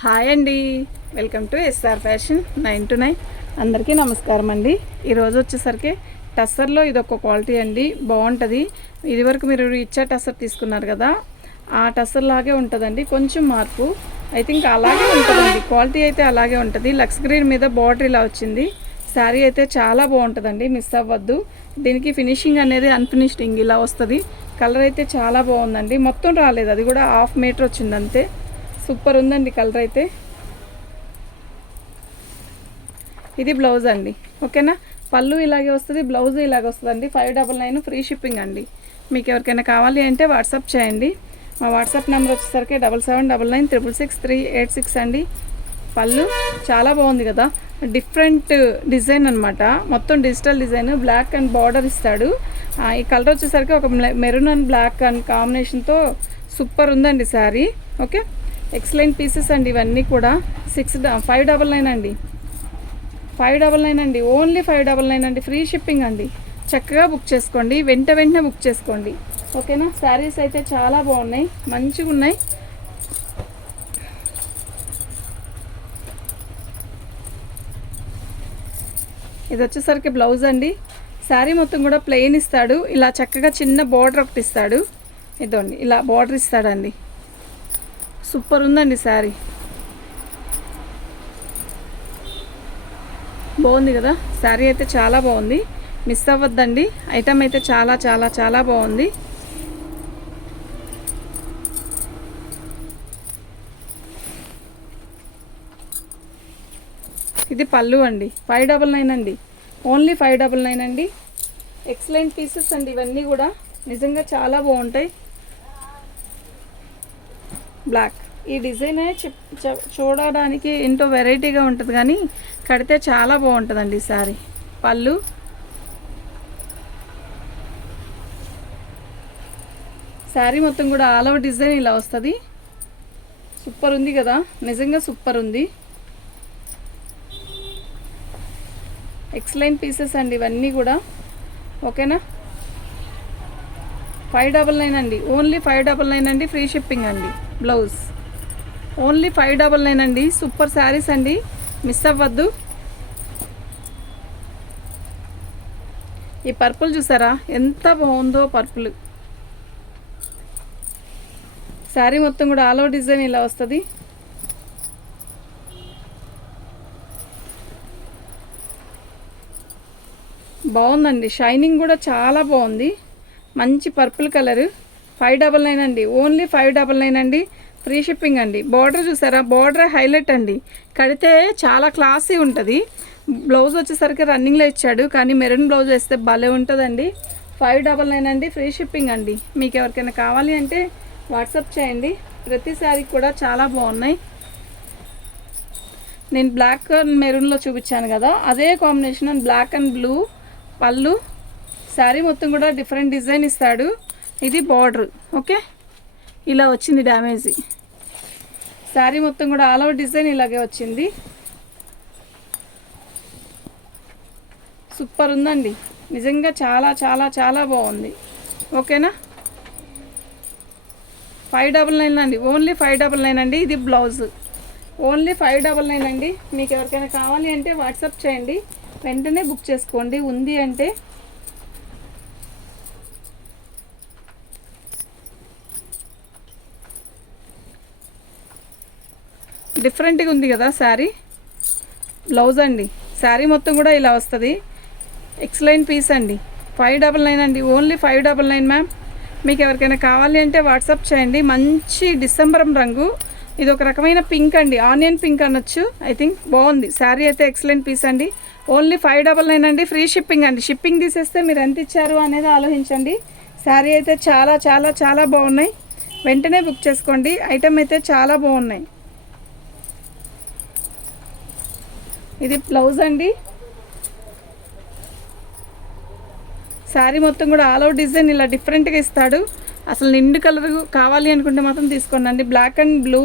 Hi అండి. Welcome to SR fashion nine to nine. అందరికీ నమస్కారం అండి. ఈరోజు వచ్చేసరికి టస్సర్లో ఇది ఒక క్వాలిటీ అండి. బాగుంటుంది. ఇదివరకు మీరు ఇచ్చే టస్సర్ తీసుకున్నారు కదా ఆ టస్సర్ లాగే ఉంటుందండి. కొంచెం మార్పు. ఐ థింక్ అలాగే ఉంటుందండి. క్వాలిటీ అయితే అలాగే ఉంటుంది. లక్స్ గ్రీన్ మీద బార్డర్ ఇలా వచ్చింది. శారీ అయితే చాలా బాగుంటుందండి. మిస్ అవ్వద్దు. దీనికి ఫినిషింగ్ అనేది అన్ఫినిషింగ్ ఇలా వస్తుంది. కలర్ అయితే చాలా బాగుందండి. మొత్తం రాలేదు. అది కూడా హాఫ్ మీటర్ వచ్చింది అంతే సూపర్ ఉందండి కలర్ అయితే. ఇది బ్లౌజ్ అండి. ఓకేనా? పళ్ళు ఇలాగే వస్తుంది బ్లౌజ్ ఇలాగే వస్తుందండి. Five double nine free shipping అండి. మీకు ఎవరికైనా కావాలి అంటే వాట్సాప్ చేయండి. మా వాట్సాప్ నెంబర్ వచ్చేసరికి double seven double nine triple six three eight six అండి. పళ్ళు చాలా బాగుంది కదా. డిఫరెంట్ డిజైన్ అనమాట మొత్తం digital design black and border ఇస్తాడు. ఈ కలర్ వచ్చేసరికి ఒక మెరూన్ అండ్ బ్లాక్ అండ్ కాంబినేషన్తో సూపర్ ఉందండి శారీ. ఓకే? ఎక్సలెంట్ పీసెస్ అండి ఇవన్నీ కూడా. సిక్స్ ఫైవ్ డబల్ నైన్ అండి. ఫైవ్ డబల్ నైన్ అండి. ఓన్లీ ఫైవ్ డబల్ నైన్ అండి. ఫ్రీ షిప్పింగ్ అండి. చక్కగా బుక్ చేసుకోండి. వెంట వెంటనే బుక్ చేసుకోండి. ఓకేనా శారీస్ అయితే చాలా బాగున్నాయి. మంచిగా ఉన్నాయి. ఇది వచ్చేసరికి బ్లౌజ్ అండి. శారీ మొత్తం కూడా ప్లెయిన్ ఇస్తాడు. ఇలా చక్కగా చిన్న బార్డర్ ఒకటి ఇస్తాడు. ఇదండి ఇలా బార్డర్ ఇస్తాడండి. సూపర్ ఉందండి శారీ. బాగుంది కదా? శారీ అయితే చాలా బాగుంది. మిస్ అవ్వద్దండి. ఐటమ్ అయితే చాలా చాలా చాలా బాగుంది. ఇది పళ్ళు అండి. ఫైవ్ డబల్ నైన్ అండి. ఓన్లీ ఫైవ్ డబల్ నైన్ అండి. ఎక్సలెంట్ పీసెస్ అండి ఇవన్నీ కూడా. నిజంగా చాలా బాగుంటాయి. బ్లాక్. ఈ డిజైన్ చెప్ చూడడానికి ఎంతో వెరైటీగా ఉంటుంది కానీ కడితే చాలా బాగుంటుందండి ఈ సారీ. పళ్ళు. శారీ మొత్తం కూడా ఆల్ ఓవర్ డిజైన్ ఇలా వస్తుంది. సూపర్ ఉంది కదా? నిజంగా సూపర్ ఉంది. ఎక్సలెంట్ పీసెస్ అండి ఇవన్నీ కూడా. ఓకేనా? ఫైవ్ డబల్ నైన్ అండి. ఓన్లీ ఫైవ్ డబల్ నైన్ అండి ఫ్రీ షిప్పింగ్ అండి. Blouse only five double nine అండి. సూపర్ శారీస్ అండి. మిస్ అవ్వద్దు. ఈ పర్పుల్ చూసారా? ఎంత బాగుందో పర్పుల్. శారీ మొత్తం కూడా ఆల్ ఓవర్ డిజైన్ ఇలా వస్తుంది. బాగుందండి. షైనింగ్ కూడా చాలా బాగుంది. మంచి purple colour. Five double nine అండి. ఓన్లీ ఫైవ్ డబల్ నైన్ అండి. ఫ్రీ షిప్పింగ్ అండి. బార్డర్ చూసారా? బార్డర్ హైలైట్ అండి. కడితే చాలా క్లాసీ ఉంటుంది. బ్లౌజ్ వచ్చేసరికి రన్నింగ్లో ఇచ్చాడు. కానీ మెరూన్ బ్లౌజ్ వేస్తే భలే ఉంటుందండి. ఫైవ్ డబల్ నైన్ అండి. ఫ్రీ షిప్పింగ్ అండి. మీకు ఎవరికైనా కావాలి అంటే వాట్సాప్ చేయండి. ప్రతి శారీ కూడా చాలా బాగున్నాయి. నేను బ్లాక్ అండ్ మెరూన్లో చూపించాను కదా. అదే combination and black and blue పళ్ళు. శారీ మొత్తం కూడా డిఫరెంట్ డిజైన్ ఇస్తాడు. ఇది బార్డర్ ఓకే ఇలా వచ్చింది డ్యామేజ్ శారీ మొత్తం కూడా ఆల్ అవుట్ డిజైన్ ఇలాగే వచ్చింది. సూపర్ ఉందండి. నిజంగా చాలా చాలా చాలా బాగుంది. ఓకేనా? ఫైవ్ డబల్ నైన్ అండి. ఓన్లీ ఫైవ్ డబల్ నైన్ అండి ఇది blouse. Only five double nine అండి. మీకు ఎవరికైనా కావాలి అంటే వాట్సాప్ చేయండి. వెంటనే బుక్ చేసుకోండి. ఉంది అంటే డిఫరెంట్గా ఉంది కదా శారీ? బ్లౌజ్ అండి. శారీ మొత్తం కూడా ఇలా వస్తుంది. ఎక్స్లైన్ పీస్ అండి. ఫైవ్ డబల్ నైన్ అండి. Only five double nine ma'am మీకు ఎవరికైనా కావాలి అంటే వాట్సాప్ చేయండి. మంచి డిసెంబరం రంగు. ఇది ఒక రకమైన పింక్ అండి. ఆనియన్ పింక్ అనొచ్చు. ఐ థింక్ బాగుంది. శారీ అయితే ఎక్సలెంట్ పీస్ అండి. ఓన్లీ ఫైవ్ డబల్ నైన్ అండి. ఫ్రీ షిప్పింగ్ అండి. షిప్పింగ్ తీసేస్తే మీరు ఎంత ఇచ్చారు అనేది ఆలోచించండి. శారీ అయితే చాలా చాలా చాలా బాగున్నాయి. వెంటనే బుక్ చేసుకోండి. ఐటమ్ అయితే చాలా బాగున్నాయి. ఇది బ్లౌజ్ అండి. శారీ మొత్తం కూడా ఆల్ అవుట్ డిజైన్ ఇలా డిఫరెంట్గా ఇస్తాడు. అసలు నిండు కలర్ కావాలి అనుకుంటే మాత్రం తీసుకోండి అండి. Black and blue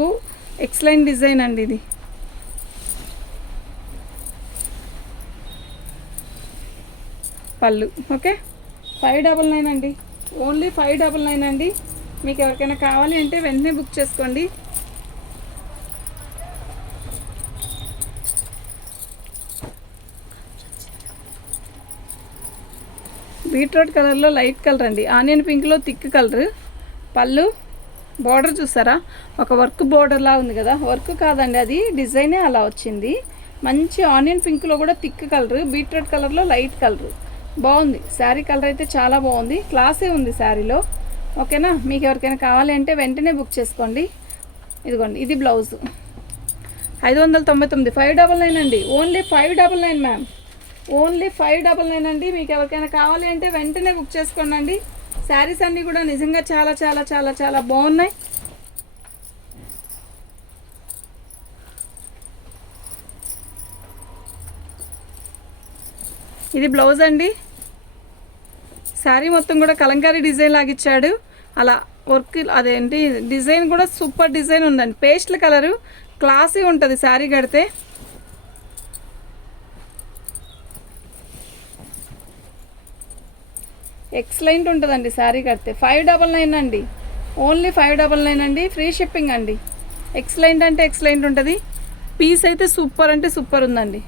excellent design అండి ఇది. పళ్ళు. ఓకే ఫైవ్ డబల్ నైన్ అండి. ఓన్లీ ఫైవ్ డబల్ నైన్ అండి. మీకు ఎవరికైనా కావాలి అంటే వెంటనే బుక్ చేసుకోండి. బీట్రూట్ కలర్లో లైట్ కలర్ అండి. ఆనియన్ పింక్లో థిక్ కలర్. పళ్ళు బార్డర్ చూసారా? ఒక వర్క్ బార్డర్లా ఉంది కదా. వర్క్ కాదండి అది డిజైనే అలా వచ్చింది. మంచి ఆనియన్ పింక్లో కూడా థిక్ కలర్ బీట్రూట్ కలర్లో లైట్ కలర్. బాగుంది. శారీ కలర్ అయితే చాలా బాగుంది. క్లాసే ఉంది శారీలో. ఓకేనా? మీకు ఎవరికైనా కావాలి అంటే వెంటనే బుక్ చేసుకోండి. ఇదిగోండి ఇది బ్లౌజ్. ఐదు వందల తొంభై తొమ్మిది. ఫైవ్ డబల్ నైన్ అండి. Only five double nine ma'am. Only five double nine అండి. మీకు ఎవరికైనా కావాలి అంటే వెంటనే బుక్ చేసుకోండి శారీస్ అన్నీ కూడా నిజంగా చాలా చాలా చాలా చాలా బాగున్నాయి. ఇది బ్లౌజ్ అండి. శారీ మొత్తం కూడా కలంకారీ డిజైన్ లాగిచ్చాడు అలా వర్క్ అదేంటి డిజైన్ కూడా సూపర్ డిజైన్ ఉందండి. పేస్ట్ల కలరు క్లాసీ ఉంటుంది శారీ కడితే. ఎక్సలెంట్ ఉంటుందండి శారీ కడితే. ఫైవ్ డబల్ నైన్ అండి. ఓన్లీ ఫైవ్ డబల్ నైన్ అండి. ఫ్రీ షిప్పింగ్ అండి. ఎక్సలెంట్ అంటే ఎక్సలెంట్ ఉంటుంది. పీస్ అయితే సూపర్ అంటే సూపర్ ఉందండి.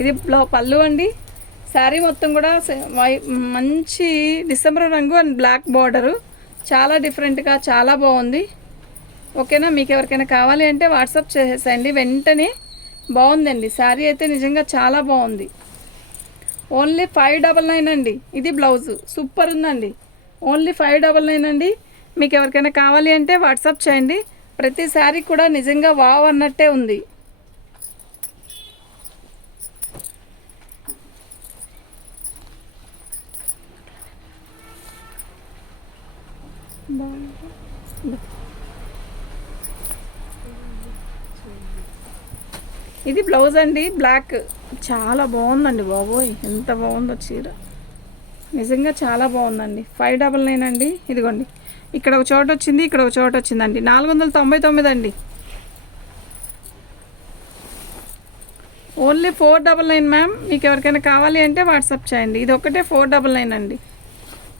ఇది బ్లౌ పళ్ళు అండి. శారీ మొత్తం కూడా వై- మంచి డిసెంబర్ రంగు అండ్ బ్లాక్ బార్డరు. చాలా డిఫరెంట్గా చాలా బాగుంది. ఓకేనా? మీకు ఎవరికైనా కావాలి అంటే వాట్సాప్ చేసేసండి వెంటనే బాగుందండి. శారీ అయితే నిజంగా చాలా బాగుంది. ఓన్లీ ఫైవ్ డబల్ నైన్ అండి. ఇది బ్లౌజ్. సూపర్ ఉందండి. ఓన్లీ ఫైవ్ డబల్ నైన్ అండి. మీకు ఎవరికైనా కావాలి అంటే వాట్సాప్ చేయండి. ప్రతి శారీ కూడా నిజంగా వావ్ అన్నట్టే ఉంది. ఇది బ్లౌజ్ అండి బ్లాక్. చాలా బాగుందండి బాబోయ్. ఎంత బాగుందో చీర. నిజంగా చాలా బాగుందండి. ఫైవ్ డబల్ నైన్ అండి. ఇదిగోండి. ఇక్కడ ఒక చోట వచ్చింది ఇక్కడ ఒక చోట వచ్చిందండి. నాలుగు వందల తొంభై తొమ్మిది అండి. Only four double nine ma'am. మీకు ఎవరికైనా కావాలి అంటే వాట్సాప్ చేయండి. ఇది ఒకటే ఫోర్ డబల్ నైన్ అండి.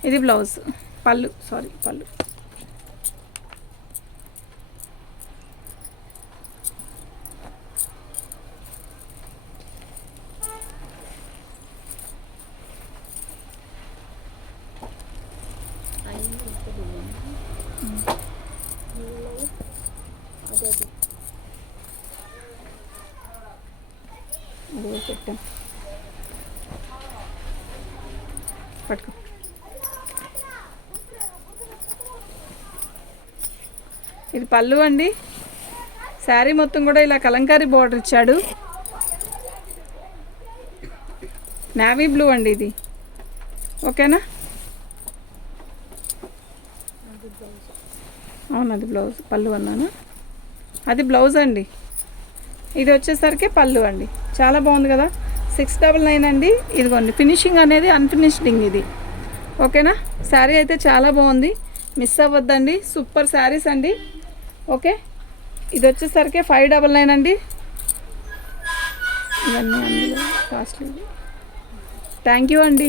ఇది బ్లౌజ్. పళ్ళు. సారీ పళ్ళు. అదిగో పట్టుకో. ఇది పళ్ళు అండి. శారీ మొత్తం కూడా ఇలా కలంకారీ బార్డర్ ఇచ్చాడు. నావీ బ్లూ అండి ఇది. ఓకేనా? అవును అది బ్లౌజ్. పళ్ళు అన్నాను? అది బ్లౌజ్ అండి. ఇది వచ్చేసరికి పళ్ళు అండి. చాలా బాగుంది కదా? సిక్స్ డబల్ నైన్ అండి. ఇదిగోండి ఫినిషింగ్ అనేది అన్ఫినిష్డింగ్ ఇది. ఓకేనా? శారీ అయితే చాలా బాగుంది. మిస్ అవ్వద్దండి. సూపర్ శారీస్ అండి. ఓకే? ఇది వచ్చేసరికి ఫైవ్ డబల్ నైన్ అండి. ఇవన్నీ అందులో కాస్ట్లీ. థ్యాంక్ యూ అండి.